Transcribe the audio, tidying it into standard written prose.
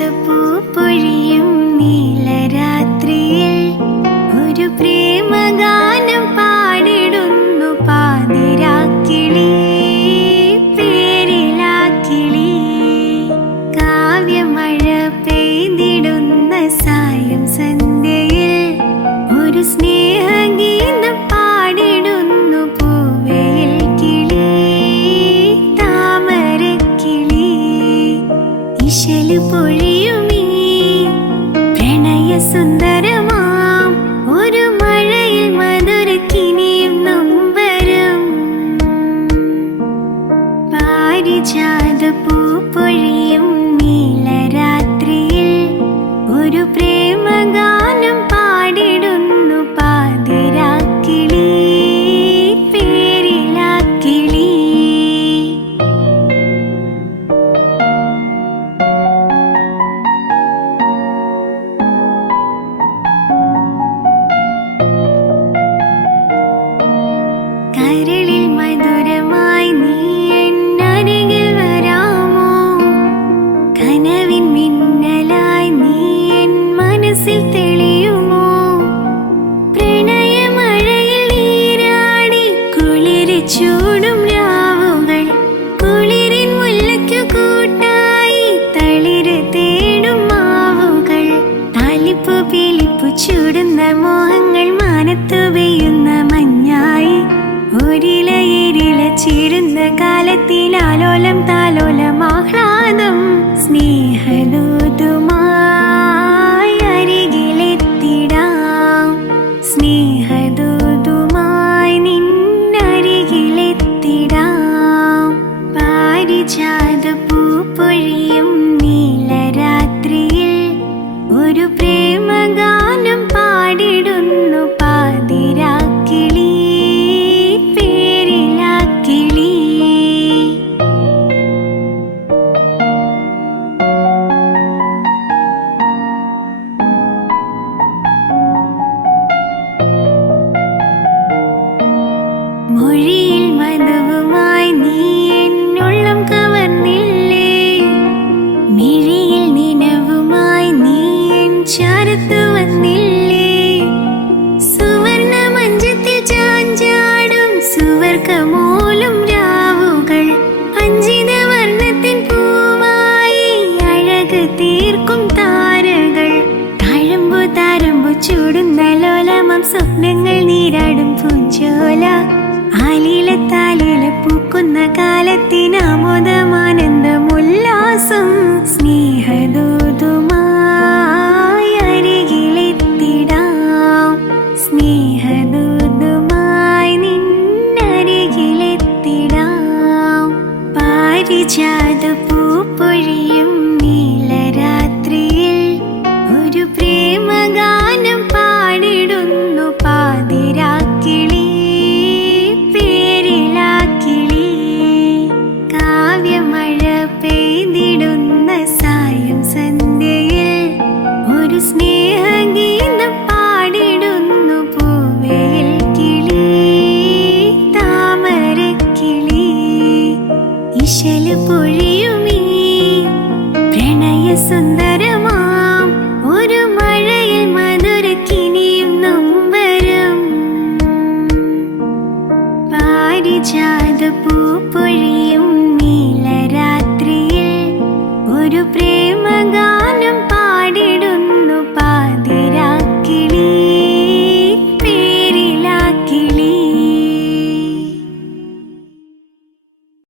പാരിജാതപൂ പൊഴിയും നീലരാത്രിയിൽ ഒരു പ്രേമഗാനം പാടിടുന്നു പാതിരാക്കിളി പേരിലാക്കിളി. കാവ്യമഴ പെയ്തിടുന്ന സായം സന്ധ്യയിൽ ഒരു സ്നേഹഗീതം പാടിടുന്നു പൂവയിൽ കിളി താമരക്കിളി. ഇശല് പൊഴിയുമീ പ്രണയസുന്ദരമാം ഒരു മഴയിൽ മധുരക്കിനിയും നൊമ്പരം. പാരിജാതപൂ പൊഴിയും നീലരാത്രിയിൽ ഒരു പ്രേമഗാനം പാടിടുന്നു പാതിരാക്കിളി പേരിലാക്കിളി. കരളിൽ മധുരമായി നീ എന്നരികിൽ വരാമോ? കനവിൻ മിന്നലായി നീ എൻ മനസ്സിൽ തെളിയുമോ? പ്രണയമഴയിൽ നീരാടി കുളിര് ചൂടും രാവുകൾ, കുളിരിൻ മുല്ലയ്ക്കു കൂട്ടായി തളിര് തേടും മാവുകൾ. താലിപ്പു പിലിപ്പു ചൂടുന്ന മോഹങ്ങൾ മാനത്തു പെയ്യുന്ന മഞ്ഞായി. ഒരിലയിരില ചീരുന്ന കാലത്തിലാലോലം താലോലം ആഹ്ലാദം. സ്നേഹദൂതുമായി അരികിലെത്തിടാം, സ്നേഹദൂതുമായി നിന്നരികിലെത്തിടാം. പാരിജാതപൂ പൊഴിയും നീലരാത്രിയിൽ ഒരു പ്രേമഗാനം പാടിടുന്നു പാതിരാക്കിളി പേരിലാക്കിളി. മൊഴിയിൽ മധുവുമായി നീ എന്നുള്ളം കവർന്നില്ലേ? മിഴിയിൽ നിനവുമായി നീ എൻ ചാരത്തു വന്നില്ലേ? സുവർണ മഞ്ചത്തിൽ ചാഞ്ചാടും സുവർഗമൂലും രാവുകൾ, അഞ്ചിത വർണ്ണത്തിൻ പൂവായി അഴക് തീർക്കും താരകൾ. താഴമ്പു താരമ്പു ചൂടുന്ന ലോലമം സ്വപ്നങ്ങൾ നീരാടും പൂഞ്ചോല. ആലില പൂക്കുന്ന കാലത്തിനാമോദമാനന്ദമുല്ലാസം. സ്നേഹദൂതുമായി അരികിലെത്തിടാം, സ്നേഹദൂതുമായി നിന്നരികിലെത്തിടാം. പാരിജാതപൂ പൊഴിയും നീലരാത്രിയിൽ ഒരു പ്രേമഗാനം പാടിടുന്നു പാതിരാക്കിളി പേരിലാക്കിളി. കാവ്യമഴ പെയ്തിടുന്ന സായം സന്ധ്യയിൽ ഒരു സ്നേഹഗീതം പാടിടുന്നു പൂവയിൽ കിളി താമരക്കിളി. ഇശല് പൊഴിയുമീ പ്രണയസുന്ദരമാം ഒരു മഴയിൽ മധുരക്കിനിയും നൊമ്പരം. പാരിജാതപൂ പൊഴിയും നീലരാത്രിയിൽ ഒരു പ്രേമഗാനം